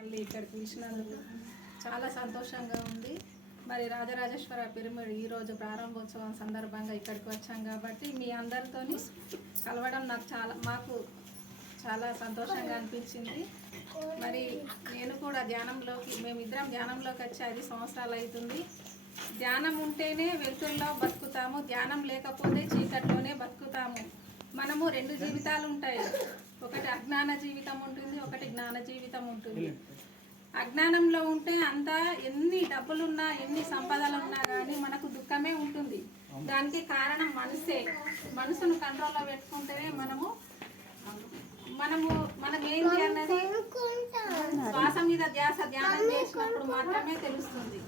మళ్ళీ ఇక్కడికి పిలిచినందుకు చాలా సంతోషంగా ఉంది. మరి రాజరాజేశ్వర పిరమిడ్ ఈరోజు ప్రారంభోత్సవం సందర్భంగా ఇక్కడికి వచ్చాం కాబట్టి మీ అందరితో కలవడం మాకు చాలా సంతోషంగా అనిపించింది. మరి నేను కూడా మేమిద్దరం ధ్యానంలోకి వచ్చి 5 సంవత్సరాలు అవుతుంది. ధ్యానం ఉంటేనే వెలుతురులో బతుకుతాము, ధ్యానం లేకపోతే చీకట్లోనే బతుకుతాము. మనము 2 జీవితాలు ఉంటాయి, ఒకటి అజ్ఞాన జీవితం ఉంటుంది, ఒకటి జ్ఞాన జీవితం ఉంటుంది. అజ్ఞానంలో ఉంటే అంతా ఎన్ని డబ్బులున్నా ఎన్ని సంపదలున్నా కానీ మనకు దుఃఖమే ఉంటుంది. దానికి కారణం మనసును కంట్రోల్లో పెట్టుకుంటేనే మనం ఏంటి అన్నది శ్వాస మీద ధ్యానం చేసినప్పుడు మాత్రమే తెలుస్తుంది.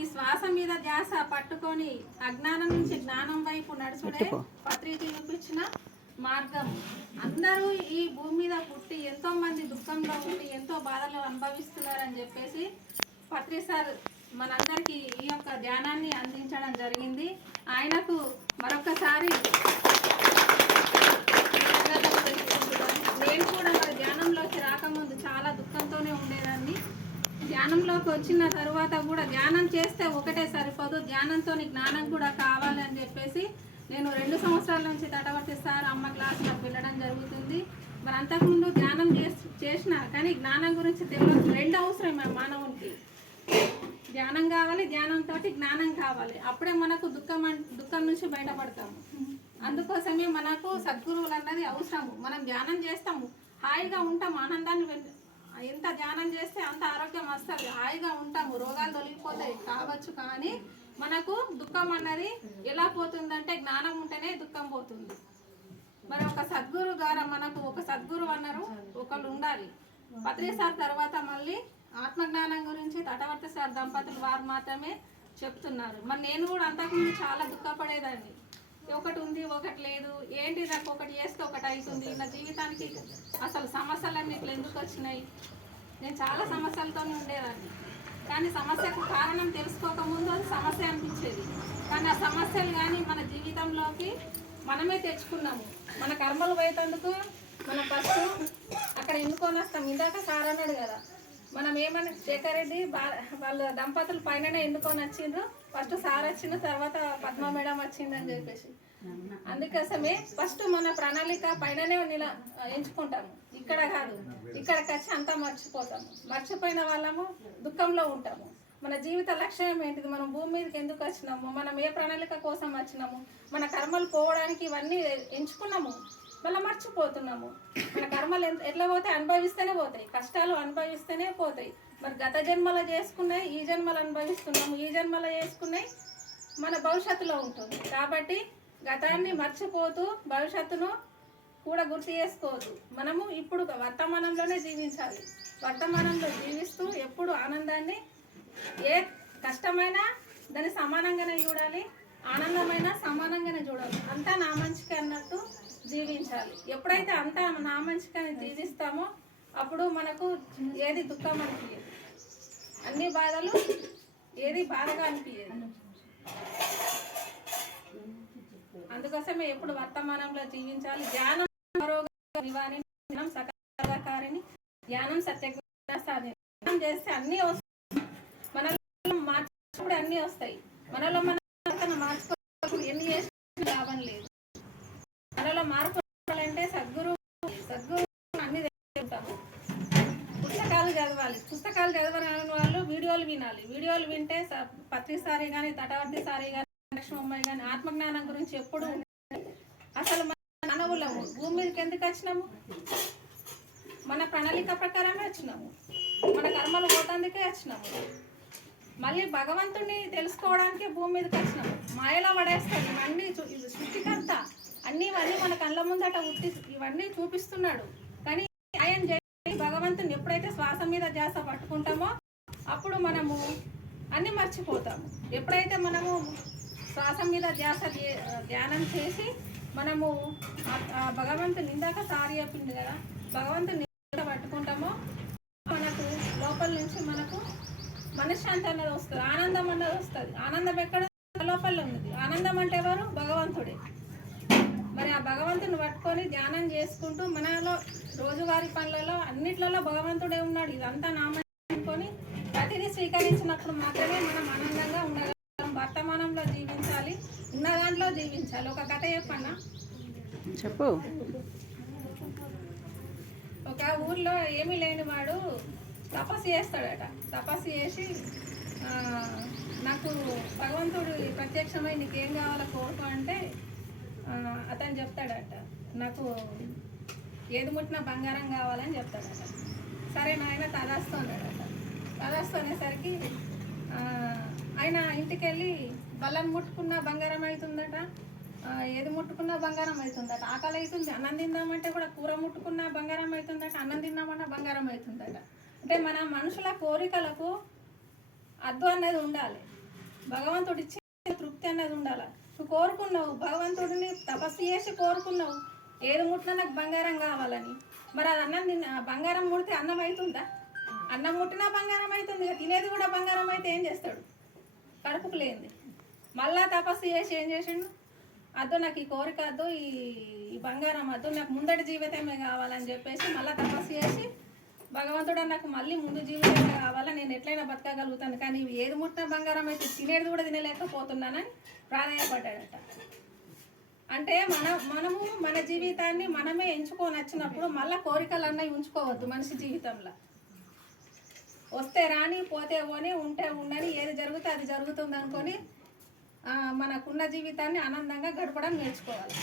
ఈ శ్వాస మీద ధ్యాస పట్టుకొని అజ్ఞానం నుంచి జ్ఞానం వైపు నడుచుడే పత్రిక చూపించిన మార్గం. అందరూ ఈ భూమి మీద పుట్టి ఎంతో మంది దుఃఖంలో ఉండి ఎంతో బాధలు అనుభవిస్తున్నారని చెప్పేసి పత్రి సార్ మనందరికీ ఈ యొక్క ధ్యానాన్ని అందించడం జరిగింది. ఆయనకు మరొకసారి నేను కూడా మరి ధ్యానంలోకి రాకముందు చాలా దుఃఖంతోనే ఉండేదాన్ని. ధ్యానంలోకి వచ్చిన తర్వాత కూడా ధ్యానం చేస్తే ఒకటే సరిపోదు, ధ్యానంతో జ్ఞానం కూడా కావాలి అని చెప్పేసి నేను 2 సంవత్సరాల నుంచి తటవర్తి సార్ అమ్మ క్లాసులకు వెళ్ళడం జరుగుతుంది. మరి అంతకుముందు ధ్యానం చేసిన కానీ జ్ఞానం గురించి తెలియదు. 2 అవసరం మానవునికి, ధ్యానం కావాలి, ధ్యానంతో జ్ఞానం కావాలి. అప్పుడే మనకు దుఃఖం నుంచి బయటపడతాము. అందుకోసమే మనకు సద్గురువులు అన్నది అవసరము. మనం ధ్యానం చేస్తాము, హాయిగా ఉంటాము, ఆనందాన్ని ఎంత ధ్యానం చేస్తే అంత ఆరోగ్యం వస్తుంది, హాయిగా ఉంటాము, రోగాలు తొలగిపోతాయి కావచ్చు. కానీ మనకు దుఃఖం అన్నది ఎలా పోతుందంటే జ్ఞానం ఉంటేనే దుఃఖం పోతుంది. మరి ఒక సద్గురు ద్వారా మనకు ఒక సద్గురు అన్నారు ఒకళ్ళు ఉండాలి. పత్రి సార్ తర్వాత మళ్ళీ ఆత్మజ్ఞానం గురించి తటవర్తి సార్ దంపతులు వారు మాత్రమే చెప్తున్నారు. మరి నేను కూడా అంతకుముందు చాలా దుఃఖపడేదాన్ని, ఒకటి ఉంది ఒకటి లేదు, ఏంటి నాకు ఒకటి చేస్తే ఒకటి అవుతుంది, నా జీవితానికి అసలు సమస్యలన్నీ ఇట్లా ఎందుకు వచ్చినాయి, నేను చాలా సమస్యలతోనే ఉండేదాన్ని. కానీ సమస్యకు కారణం తెలుసుకోకముందు అది సమస్య అనిపించేది. కానీ ఆ సమస్యలు కానీ మన జీవితంలోకి మనమే తెచ్చుకున్నాము. మన కర్మలు పోయేందుకు మనం ఫస్ట్ అక్కడ ఎన్నుకొని వస్తాం. ఇందాక సార్ అన్నాడు కదా, మనం ఏమన్నా శేఖర్ రెడ్డి వాళ్ళ దంపతులు పైననే ఎన్నుకొని వచ్చిండ్రు. ఫస్ట్ సార్ వచ్చిన తర్వాత పద్మ మేడం వచ్చిందని చెప్పేసి, అందుకోసమే ఫస్ట్ మన ప్రణాళిక పైననే ఎంచుకుంటాము. ఇక్కడ కాదు, ఇక్కడికి వచ్చి అంతా మర్చిపోతాము. మర్చిపోయిన వాళ్ళము దుఃఖంలో ఉంటాము. మన జీవిత లక్ష్యం ఏంటిది, మనం భూమి మీదకి ఎందుకు వచ్చినాము, మనం ఏ ప్రణాళిక కోసం వచ్చినాము, మన కర్మలు పోవడానికి ఇవన్నీ ఎంచుకున్నాము, మళ్ళీ మర్చిపోతున్నాము. మన కర్మలు ఎట్లా పోతాయి, అనుభవిస్తేనే పోతాయి, కష్టాలు అనుభవిస్తేనే పోతాయి. మరి గత జన్మలో చేసుకున్నాయి ఈ జన్మలు అనుభవిస్తున్నాము, ఈ జన్మలో చేసుకున్నాయి మన భవిష్యత్తులో ఉంటుంది. కాబట్టి గతాన్ని మర్చిపోతూ భవిష్యత్తును కూడా గుర్తు చేసుకోవద్దు. మనము ఇప్పుడు వర్తమానంలోనే జీవించాలి. వర్తమానంలో జీవిస్తూ ఎప్పుడు ఆనందాన్ని, ఏ కష్టమైనా దాన్ని సమానంగానే చూడాలి, ఆనందమైనా సమానంగానే చూడాలి. అంతా నా మంచికి అన్నట్టు జీవించాలి. ఎప్పుడైతే అంతా నా మంచికని జీవిస్తామో అప్పుడు మనకు ఏది దుఃఖం అనిపించదు, అన్ని బాధలు ఏది బాధగా అనిపించదు. అందుకోసమే ఎప్పుడు వర్తమానంలో జీవించాలి. ధ్యానం నివారణ, సకలకారిణి, ధ్యానం సత్యం చేస్తే అన్నీ వస్తాయి. మనలో మార్చుకుంటే అన్నీ వస్తాయి. మనలో మనం మార్చుకోవాలి, ఎన్ని చేసినా లాభం లేదు. మనలో మార్పు అంటే సద్గురు అన్ని తెలుసుకుంటాము. పుస్తకాలు చదవాలి, పుస్తకాలు చదవని వాళ్ళు వీడియోలు వినాలి. వీడియోలు వింటే పత్రి సారి కానీ తటవర్తి సారి కానీ లక్ష్మమ్మాయి కానీ ఆత్మజ్ఞానం గురించి ఎప్పుడు అసలు మన మానవులము భూమి మీదకి ఎందుకు వచ్చినాము, మన ప్రణాళిక ప్రకారమే వచ్చినాము, మన కర్మలు పోతందుకే వచ్చినాము. మళ్ళీ భగవంతుడిని తెలుసుకోవడానికి భూమి మీదకి వచ్చినాము. మాయలో పడేస్తాడు ఇవన్నీ, సృష్టికర్త ఇవన్నీ మన కళ్ళ ముందట ఇవన్నీ చూపిస్తున్నాడు. కానీ ఆయన చేసి భగవంతుని ఎప్పుడైతే శ్వాస మీద ధ్యాస పట్టుకుంటామో అప్పుడు మనము అన్నీ మర్చిపోతాము. ఎప్పుడైతే మనము శ్వాస మీద ధ్యానం చేసి మనము భగవంతుని ఇందాక సారి చెప్పింది కదా, భగవంతుని పట్టుకుంటామో మనకు లోపల నుంచి మనకు మనశ్శాంతి అన్నది వస్తుంది, ఆనందం అన్నది వస్తుంది. ఆనందం ఎక్కడ లోపల ఉంది. ఆనందం అంటే ఎవరు, భగవంతుడే. మరి ఆ భగవంతుని పట్టుకొని ధ్యానం చేసుకుంటూ మనలో రోజువారీ పనులలో అన్నిట్లలో భగవంతుడే ఉన్నాడు. ఇదంతా నామం అనుకొని ప్రతిదీ స్వీకరించినప్పుడు మాత్రమే మనం ఆనందంగా ఉండగలం. వర్తమానంలో జీవించాలి, ఉన్న దాంట్లో జీవించాలి. ఒక కథ చెప్పన్నా? చెప్పు. ఒక ఊర్లో ఏమీ లేని వాడు తపస్సు చేస్తాడట. తపస్సు చేసి నాకు భగవంతుడు ప్రత్యక్షమై నీకేం కావాలో కోరుకో అంటే అతను చెప్తాడట, నాకు ఏది ముట్టినా బంగారం కావాలని చెప్తాడట. సరే నాయన తదాస్తు అన్నాడట. తదాస్తు అనేసరికి ఆయన ఇంటికి వెళ్ళి బల్లని ముట్టుకున్న బంగారం అవుతుందట, ఏది ముట్టుకున్నా బంగారం అవుతుందట. ఆకలి అవుతుంది, అన్నం తిందామంటే కూడా కూర ముట్టుకున్నా బంగారం అవుతుందట, అన్నం తిందామన్నా బంగారం అవుతుందట. అంటే మన మనుషుల కోరికలకు అద్దు అన్నది ఉండాలి, భగవంతుడు ఇచ్చే తృప్తి అన్నది ఉండాలి. నువ్వు కోరుకున్నావు, భగవంతుడిని తపస్సు చేసి కోరుకున్నావు ఏది ముట్టినా నాకు బంగారం కావాలని. మరి అది అన్నం బంగారం ముడితే అన్నం అవుతుందా? అన్నం ముట్టినా బంగారం అవుతుంది, తినేది కూడా బంగారం అయితే ఏం చేస్తాడు? కడుపుకు లేనిది. మళ్ళా తపస్సు చేసి ఏం చేసిండు? అద్దు నాకు ఈ కోరిక అద్దు, ఈ బంగారం అద్దు, నాకు ముందటి జీవితమే కావాలని చెప్పేసి మళ్ళీ తపస్సు చేసి భగవంతుడు నాకు మళ్ళీ ముందు జీవితమే కావాలా, నేను ఎట్లయినా బతకగలుగుతాను, కానీ ఏది ముట్టిన బంగారం అయితే తినేది కూడా తినలేకపోతున్నానని ప్రాధాన్యపడ్డాడట. అంటే మనము మన జీవితాన్ని మనమే ఎంచుకొని వచ్చినప్పుడు మళ్ళీ కోరికలు అన్నవి ఉంచుకోవద్దు. మనిషి జీవితంలో వస్తే రాని, పోతే పోని, ఉంటే ఉండని, ఏది జరిగితే అది జరుగుతుంది అనుకొని మనకున్న జీవితాన్ని ఆనందంగా గడపడం నేర్చుకోవాలి.